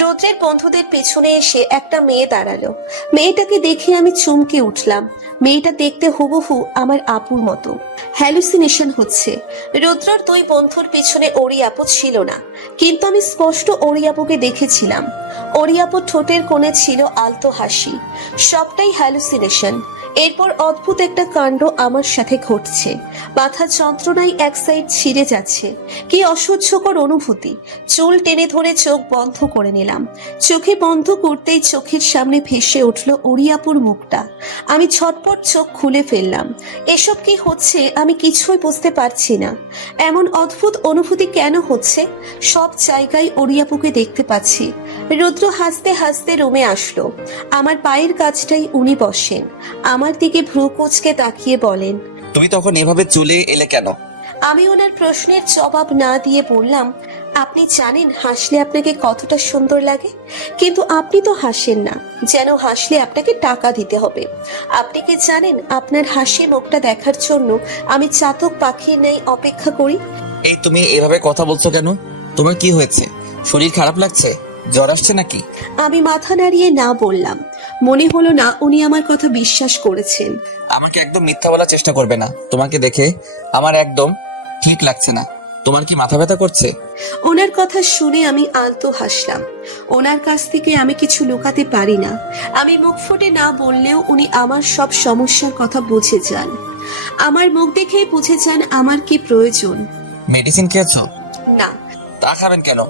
রৌদ্রের বন্ধুদের পেছনে এসে একটা মেয়ে দাঁড়ালো। মেয়েটাকে দেখে আমি চমকে উঠলাম। মেয়েটা দেখতে হুবহু আমার আপুর মতো। হ্যালুসিনেশন হচ্ছে। রৌদ্রর দুই বন্ধুর পিছনে ওরি আপু ছিল না, কিন্তু আমি স্পষ্ট ওরি আপুকে দেখেছিলাম। ওরি আপুর ঠোঁটের কোণে ছিল আলতো হাসি। সবটাই হ্যালুসিনেশন। এরপর অদ্ভুত একটা কাণ্ড আমার সাথে ঘটছে। মাথা যন্ত্রণায় এক সাইড ছিঁড়ে যাচ্ছে। কি অসহ্যকর অনুভূতি। চুল টেনে ধরে চোখ বন্ধ করে নিলাম। চোখে বন্ধ করতেই চোখের সামনে ভেসে উঠল ওরিয়াপুর মুখটা। আমি ছটপট চোখ খুলে ফেললাম। এসব কি হচ্ছে আমি কিছুই বুঝতে পারছি না। এমন অদ্ভুত অনুভূতি কেন হচ্ছে? সব জায়গায় ওরিয়াপুকে দেখতে পাচ্ছি। রুদ্র হাসতে হাসতে রুমে আসলো। আমার পায়ের কাছটাই উনি বসেন। আমার দিকে ভ্রু কুঁচকে তাকিয়ে বলেন, তুমি তখন এভাবে চলে এলে কেন? আমি ওনার প্রশ্নের জবাব না দিয়ে বললাম, আপনি জানেন হাসলে আপনাকে কতটা সুন্দর লাগে, কিন্তু আপনি তো হাসেন না। যেন হাসলে আপনাকে টাকা দিতে হবে। আপনি কি জানেন আপনার হাসি মুখটা দেখার জন্য আমি চাতক পাখির ন্যায় অপেক্ষা করি? এই তুমি এভাবে কথা বলছো কেন? তোমার কি হয়েছে? শরীর খারাপ লাগছে? জ্বর আসছে নাকি? আমি মাথা নাড়িয়ে না বললাম। মনে হলো না উনি আমার কথা বিশ্বাস করেছেন। আমাকে একদম মিথ্যা বলার চেষ্টা করবে না। তোমাকে দেখে আমার একদম ঠিক লাগছে না। তোমার কি মাথা ব্যথা করছে? ওনার কথা শুনে আমি আলতো হাসলাম। ওনার কাছ থেকে আমি কিছু লুকাতে পারি না। আমি মুখ ফুটে না বললেও উনি আমার সব সমস্যার কথা বুঝে যান। আমার মুখ দেখেই বুঝে যান আমার কি প্রয়োজন। মেডিসিন খেয়েছো? না। তা খাবেন কেন?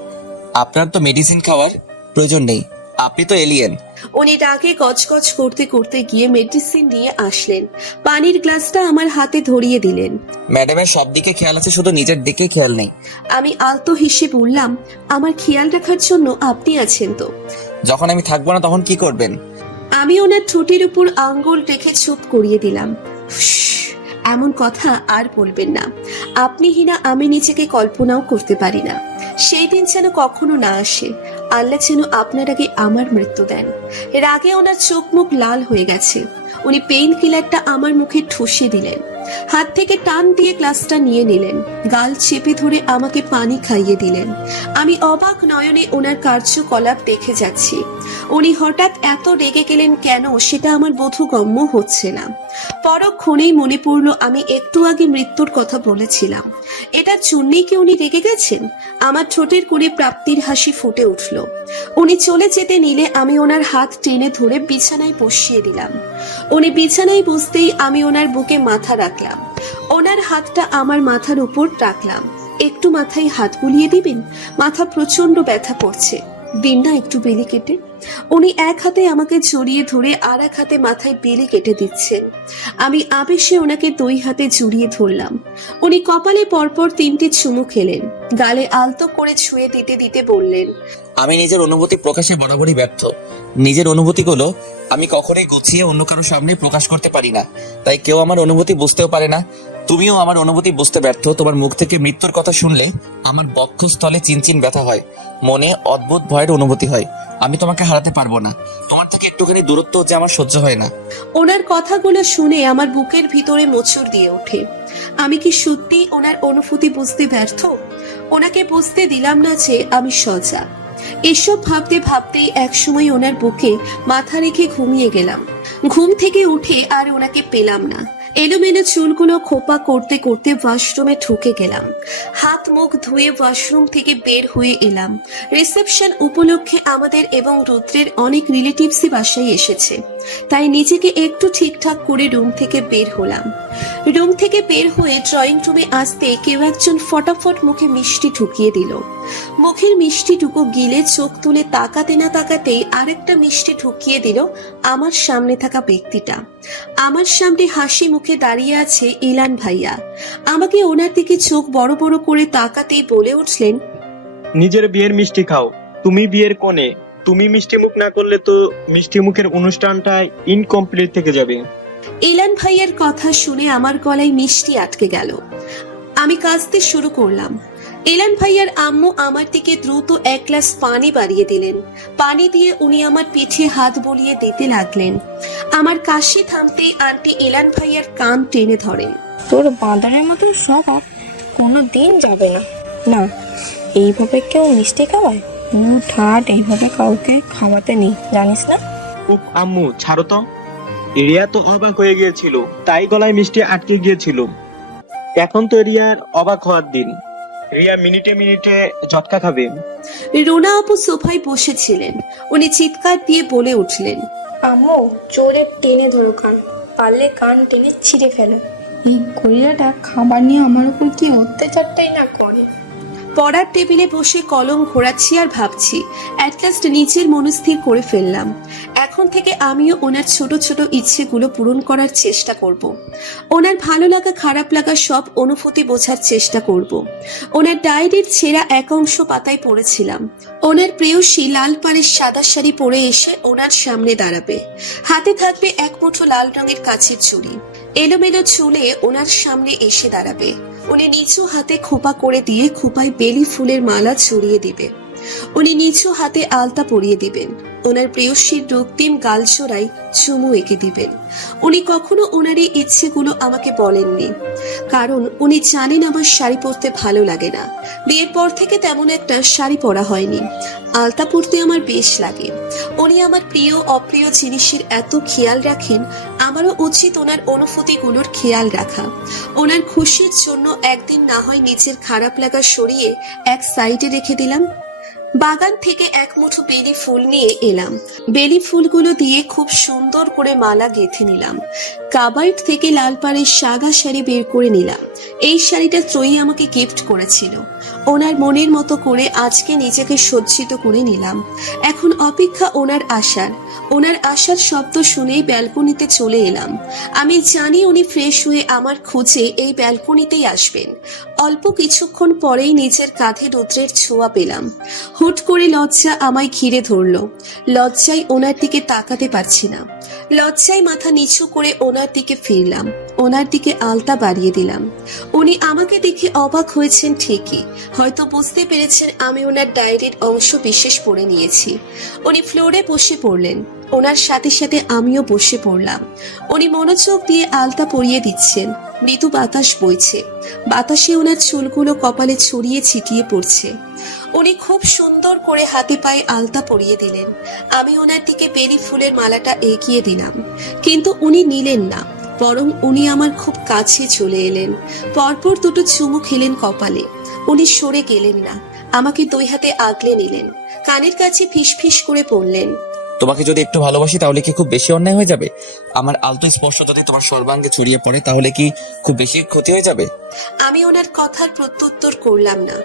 আপনার তো মেডিসিন খাওয়ার প্রয়োজন নেই। আপনি তো এলিয়েন। উনি ডাকে গজগজ করতে করতে গিয়ে মেডিসিন নিয়ে আসলেন। পানির গ্লাসটা আমার হাতে ধরিয়ে দিলেন। ম্যাডামের সব দিকে খেয়াল আছে, শুধু নিজের দিকে খেয়াল নেই। আমি আলতো হেসে বললাম, আমার খেয়াল রাখার জন্য আপনি আছেন তো। যখন আমি থাকবো না তখন কি করবেন? আমি ওনার ঠোঁটের উপর আঙ্গুল রেখে চুপ করিয়ে দিলাম। এমন কথা আর বলবেন না। আপনি হিনা আমি নিজেকে কল্পনাও করতে পারি না। সেই দিন যেন কখনো না আসে। আল্লাহ যেন আপনার আগে আমার মৃত্যু দেন। রাগে ওনার চোখ মুখ লাল হয়ে গেছে। উনি পেইন কিলারটা আমার মুখে ঠুসে দিলেন। হাত থেকে টান দিয়ে গ্লাসটা নিয়ে নিলেন। গাল চেপে ধরে আমাকে পানি খাইয়ে দিলেন। আমি অবাক নয়নে ওনার কার্যকলাপ দেখে যাচ্ছি। উনি হঠাৎ এত রেগে গেলেন কেন সেটা আমার বোধগম্য হচ্ছে না। পরক্ষণেই মনে পড়লো আমি একটু আগে মৃত্যুর কথা বলেছিলাম। এটার জন্যই কি উনি রেগে গেছেন? আমার ঠোঁটের কোণে প্রাপ্তির হাসি ফুটে উঠল। উনি চলে যেতে নিলে আমি ওনার হাত টেনে ধরে বিছানায় বসিয়ে দিলাম। উনি বিছানায় বসতেই আমি ওনার বুকে মাথা রাখলাম। ওনার হাতটা আমার মাথার উপর রাখলাম। একটু মাথায় হাত বুলিয়ে দিবেন? মাথা প্রচন্ড ব্যথা করছে। দিন না একটু বেলি কেটে। উনি এক হাতে আমাকে জড়িয়ে ধরে আর এক হাতে মাথায় বেলি কেটে দিচ্ছেন। আমি আবেশে ওনাকে দুই হাতে জড়িয়ে ধরলাম। উনি কপালে পরপর 3টে চুমু খেলেন। গালে আলতো করে ছুঁয়ে দিতে দিতে বললেন, আমি নিজের অনুভূতি প্রকাশে বরাবরই ব্যর্থ। নিজের অনুভূতিগুলো আমি কখনোই গুছিয়ে অন্য কারোর সামনে প্রকাশ করতে পারি না। তাই কেউ আমার অনুভূতি বুঝতেও পারে না। তুমিও আমার অনুভূতি বুঝতে ব্যর্থ। তোমার মুখ থেকে মৃত্যুর কথা শুনলে আমার বক্ষস্থলে চিনচিন ব্যথা হয়, মনে অদ্ভুত ভয়ের অনুভূতি হয়। আমি তোমাকে হারাতে পারবো না। তোমার থেকে একটুখানি দূরত্ব যে আমার সহ্য হয় না। ওনার কথাগুলো শুনে আমার বুকের ভিতরে মোচড় দিয়ে ওঠে। আমি কি সত্যি ওনার অনুভূতি বুঝতে ব্যর্থ? ওনাকে বুঝতে দিলাম না যে আমি সজা। এসব ভাবতে ভাবতেই একসময় ওনার বুকে মাথা রেখে ঘুমিয়ে গেলাম। ঘুম থেকে উঠে আর ওনাকে পেলাম না। এলোমেলো চুলগুলো খোপা করতে করতে ওয়াশরুমে ঢুকে গেলাম। হাত মুখ ধুয়ে ওয়াশরুম থেকে বের হয়ে এলাম। রিসেপশন উপলক্ষে আমাদের এবং রুদ্রের অনেক রিলেটিভসই বাসায় এসেছে। তাই নিজেকে একটু ঠিকঠাক করে রুম থেকে বের হলাম। রুম থেকে বের হয়ে ড্রয়িং রুমে আসতে কেউ একজন ফটাফট মুখে মিষ্টি ঢুকিয়ে দিল। মুখের মিষ্টিটুকু গিলে চোখ তুলে তাকাতে না তাকাতেই আরেকটা মিষ্টি ঢুকিয়ে দিল আমার সামনে থাকা ব্যক্তিটা। আমার সামনে হাসি মুখে দাঁড়িয়ে আছে ইলান ভাইয়া। আমাকে ওনার দিকে চোখ বড় বড় করে তাকাতেই বলে উঠলেন, নিজের বিয়ের মিষ্টি খাও, তুমি বিয়ের কনে। তুমি মিষ্টি মুখ না করলে তো মিষ্টি মুখের অনুষ্ঠানটা ইনকমপ্লিট থেকে যাবে। ইলান ভাইয়ার কথা শুনে আমার গলায় মিষ্টি আটকে গেল। আমি কাঁদতে শুরু করলাম। ইলান ভাইয়ার আম্মু আমার দিকে দ্রুত এক গ্লাস পানি বাড়িয়ে দিলেন। পানি দিয়ে উনি আমার পিঠে হাত বুলিয়ে দিতে লাগলেন। আমার কাশি থামতেই আন্টি ইলান ভাইয়ার কান টেনে ধরেন। তোর বাঁদরের মতো স্বভাব কোনো দিন যাবে না। না, এইভাবে কেউ মিষ্টি খাওয়ায়? হুট হাট এইভাবে কাউকে খাওয়াতে নেই, জানিস না? উফ আম্মু ছাড়ো তো। রিয়া তো অবাক হয়ে গিয়েছিল, তাই গলায় মিষ্টি আটকে গিয়েছিল। এখন তো রিয়ার অবাক হওয়ার দিন। রিয়া মিনিটে মিনিটে ঝটকা খাবে। রুনা আপু সোফায় বসেছিলেন। উনি চিৎকার দিয়ে বলে উঠলেন, আম্মু জোরে টেনে ধরো কান, পারলে কান টেনে ছিঁড়ে ফেলো। এই গরিলাটা খাবার নিয়ে আমার উপর কি অত্যাচারটাই না করে। পড়ার টেবিলে বসে কলম ঘোরাচ্ছি আর ভাবছি। অ্যাটলাস্ট নিজের মনস্থির করে ফেললাম, এখন থেকে আমিও ওনার ছোট ছোট ইচ্ছেগুলো পূরণ করার চেষ্টা করব। ওনার ভালো লাগা খারাপ লাগা সব অনুভূতি বোঝার চেষ্টা করব। ওনার ডায়েরির ছেঁড়া এক অংশ পাতায় পড়েছিলাম, ওনার প্রেয়সী লাল পাড়ের সাদা শাড়ি পরে এসে ওনার সামনে দাঁড়াবে। হাতে থাকবে এক মুঠো লাল রঙের কাচের চুড়ি, এলোমেলো চুলে ওনার সামনে এসে দাঁড়াবে। উনি নিচু হাতে খোপা করে দিয়ে খোপায় বেলি ফুলের মালা ছড়িয়ে দিবে। উনি নিচু হাতে আলতা পরিয়ে দিবেন। ওনার প্রেয়সীর রক্তিম গালচোড়ায় চুমু এঁকে দিবেন। উনি কখনো ওনার এই ইচ্ছেগুলো আমাকে বলেননি, কারণ উনি জানেন আমার শাড়ি পরতে ভালো লাগে না। বিয়ের পর থেকে তেমন একটা শাড়ি পরা হয়নি। আলতা পরতে আমার বেশ লাগে। উনি আমার প্রিয় অপ্রিয় জিনিসের এত খেয়াল রাখেন, আমারও উচিত ওনার অনুভূতিগুলোর খেয়াল রাখা। ওনার খুশির জন্য একদিন না হয় নিজের খারাপ লাগা সরিয়ে এক সাইডে রেখে দিলাম। বাগান থেকে এক মুঠো বেলি ফুল নিয়ে এলাম। বেলি ফুলগুলো দিয়ে খুব সুন্দর করে মালা গেঁথে নিলাম। কাবার্ড থেকে লাল পাড়ের সাদা শাড়ি বের করে নিলাম। এই শাড়িটা ত্রয়ী আমাকে গিফট করেছিল। ওনার মনের মতো করে আজকে নিজেকে সজ্জিত করে নিলাম। এখন অপেক্ষা ওনার আসার। ওনার আসার শব্দ শুনেই ব্যালকনিতে চলে এলাম। আমি জানি উনি ফ্রেশ হয়ে আমার খোঁজে এই ব্যালকনিতেই আসবেন। অল্প কিছুক্ষণ পরেই নিজের কাঁধে রুদ্রের ছোঁয়া পেলাম। হুট করে লজ্জা আমায় ঘিরে ধরলো। লজ্জায় ওনার দিকে তাকাতে পারছি না। লজ্জায় মাথা নিচু করে ওনার দিকে ফিরলাম। ওনার দিকে আলতা বাড়িয়ে দিলাম। উনি আমাকে দেখে অবাক হয়েছেন ঠিকই, হয়তো বুঝতে পেরেছেন আমি ওনার ডায়েরির অংশ বিশেষ পড়ে নিয়েছি। উনি ফ্লোরে বসে পড়লেন। ওনার সাথে সাথে আমিও বসে পড়লাম। উনি মনোযোগ দিয়ে আলতা পরিয়ে দিচ্ছেন। মৃদু বাতাস বইছে, বাতাসে ওনার চুলগুলো কপালে ছড়িয়ে ছিটিয়ে পড়ছে। উনি খুব সুন্দর করে হাতে পায়ে আলতা পরিয়ে দিলেন। আমি ওনার দিকে বেলি ফুলের মালাটা এগিয়ে দিলাম, কিন্তু উনি নিলেন না, বরং উনি আমার খুব কাছে চলে এলেন। পরপর দুটো চুমু খেলেন কপালে। উনি সরে গেলেন না, আমাকে দুই হাতে আগলে নিলেন। কানের কাছে ফিসফিস করে পড়লেন, তোমাকে যদি একটু ভালোবাসি তাহলে কি খুব বেশি অন্যায় হয়ে যাবে? আমার আলতো স্পর্শ যদি তোমার সর্বাঙ্গে ছড়িয়ে পড়ে তাহলে কি খুব বেশি ক্ষতি হয়ে যাবে? আমি ওনার কথার প্রত্যুত্তর করলাম না,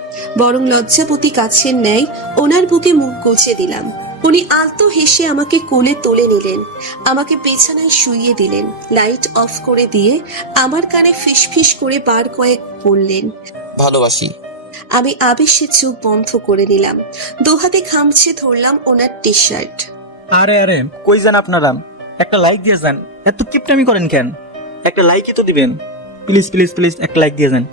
বরং লজ্জাবতী কাছের ন্যায় ওনার বুকে মুখ গুজে দিলাম। উনি আলতো হেসে আমাকে কোলে তুলে নিলেন, আমাকে বিছানায় শুইয়ে দিলেন। লাইট অফ করে দিয়ে আমার কানে ফিসফিস করে বার কয়েক বললেন, ভালোবাসি। আমি আবেশে চোখ বন্ধ করে নিলাম। দুহাতে খামছে ধরলাম ওনার টি শার্ট। আরে আরে কই যান আপনারা? একটা লাইক দিয়ে যান। এত কিপটামি করেন কেন? একটা লাইকই তো দিবেন। প্লিজ প্লিজ প্লিজ একটা লাইক দিয়ে যান।